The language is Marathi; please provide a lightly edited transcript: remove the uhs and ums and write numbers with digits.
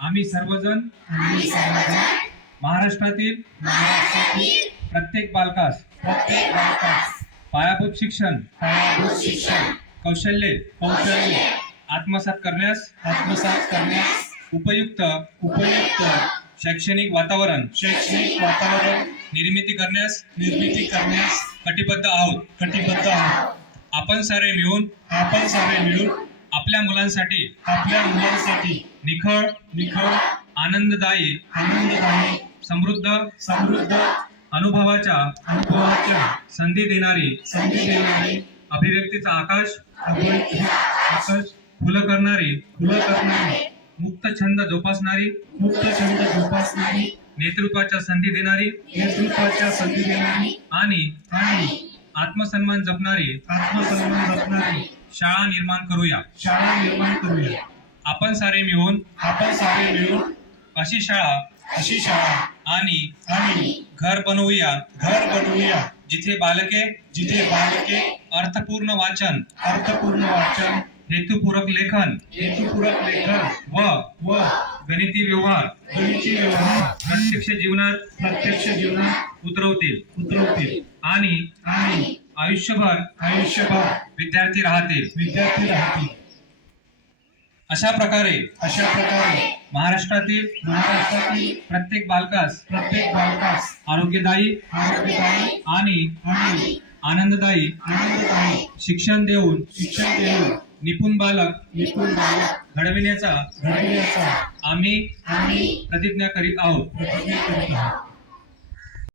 आम्ही सर्वजण महाराष्ट्रातील प्रत्येक बालकास पायाभूत शिक्षण कौशल्ये आत्मसात करण्यास उपयुक्त शैक्षणिक वातावरण निर्मिती करण्यास कटिबद्ध आहोत. आपण सारे मिळून आपल्या मुलांसाठी निखळ आनंददायी समृद्ध अनुभवाच्या संधी देणारी अभिव्यक्तीचा आकाश खुलं करणारी मुक्त छंद जोपासणारी नेतृत्वाच्या संधी देणारी आणि आत्मसन्मान जपणारी शाळा निर्माण करूया. आपण सारे मिळून अशी शाळा आणि घर बनवूया जिथे बालके अर्थपूर्ण वाचन हेतुपूरक लेखन व गणिती व्यवहार प्रत्यक्ष जीवनात उतरवतील आणि आयुष्यभर विद्यार्थी राहतील. अशा प्रकारे महाराष्ट्रातील प्रत्येक बालकास आरोग्यदायी आणि आनंददायी शिक्षण देऊन निपुण बालक घडविण्याचा आम्ही प्रतिज्ञा करीत आहोत.